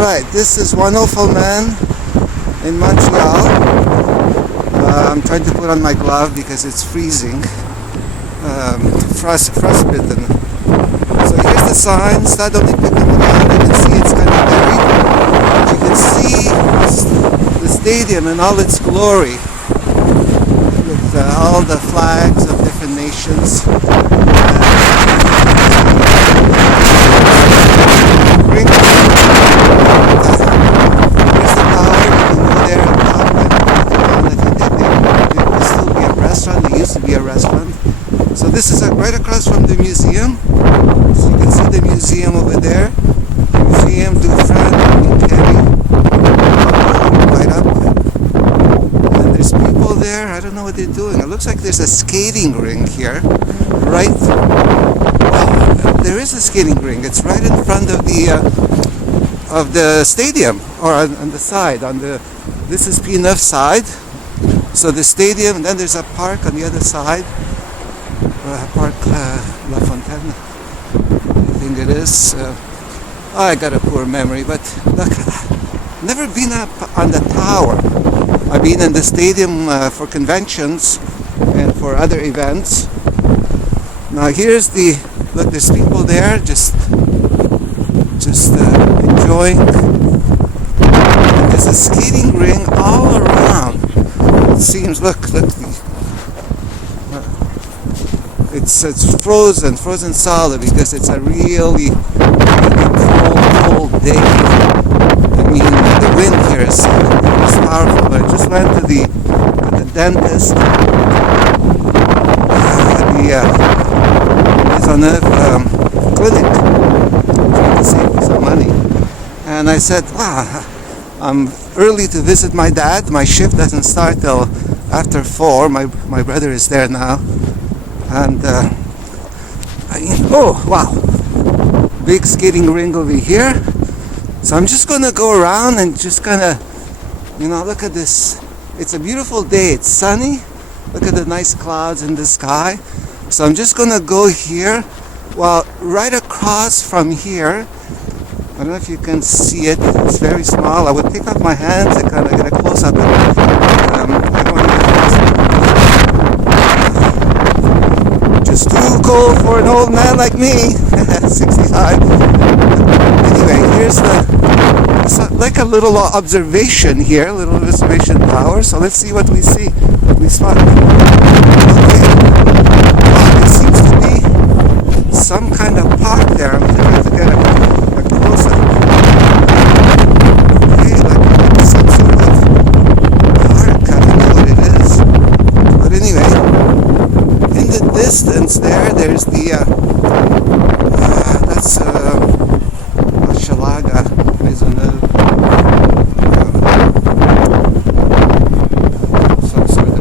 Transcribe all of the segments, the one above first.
Alright, this is one awful man in Montreal. I'm trying to put on my glove because it's freezing. Frostbitten. So here's the sign, Stade Olympique de Montréal. You can see it's kind of buried. But you can see the stadium in all its glory with all the flags of different nations. So this is right across from the museum. So you can see the museum over there. Museum du Fran right up. And there's people there. I don't know what they're doing. It looks like there's a skating ring here. Right. Well, there is a skating ring. It's right in front of the stadium, or on the side. This is P9 side. So the stadium, and then there's a park on the other side. Park La Fontaine, I think it is. I got a poor memory, but look, never been up on the tower. I've been in the stadium for conventions and for other events. Now here's look, there's people there just enjoying. And there's a skating ring all around. It seems, look. It's frozen solid because it's a really cold day. I mean, the wind here is powerful. I just went to the dentist, the clinic, trying to save me some money. And I said, wow, I'm early to visit my dad. My shift doesn't start till after 4. My brother is there now. And oh wow, big skating ring over here. So I'm just gonna go around and just kind of, look at this. It's a beautiful day. It's sunny. Look at the nice clouds in the sky. So I'm just gonna go here. Well, right across from here, I don't know if you can see it. It's very small. I would take off my hands and kind of get a close up. Just too cold for an old man like me, 65. Anyway, here's like a little observation here, a little observation tower. So let's see what we see, what we spot. Okay. Well, there seems to be some kind of park there. I'm trying to get a close up. Okay, like some sort of park. I don't know what it is. But anyway, in the distance there's the that's Hochelaga Maisonneuve, some sort of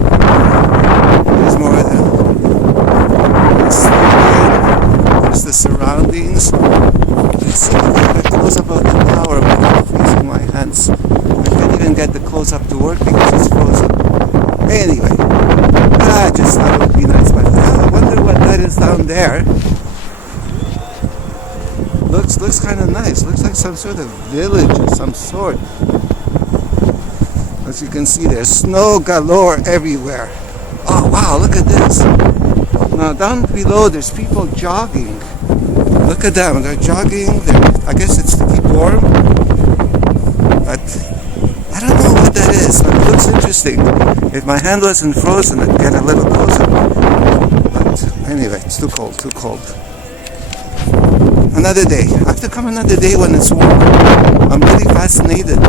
there's more of there's the surroundings. Let's see if I get a close up of the tower without freezing my hands. I can't even get the close up to work because it's frozen. Anyway, I just thought it would be nice, but I wonder what that is down there. Looks kind of nice. Looks like some sort of village of some sort. As you can see, there's snow galore everywhere. Oh wow, look at this. Now down below, there's people jogging. Look at them. They're jogging. I guess it's to keep warm. But I don't know what that is. But it looks interesting. If my hand wasn't frozen, I'd get a little closer. But anyway, it's too cold. Another day. I have to come another day when it's warm. I'm really fascinated.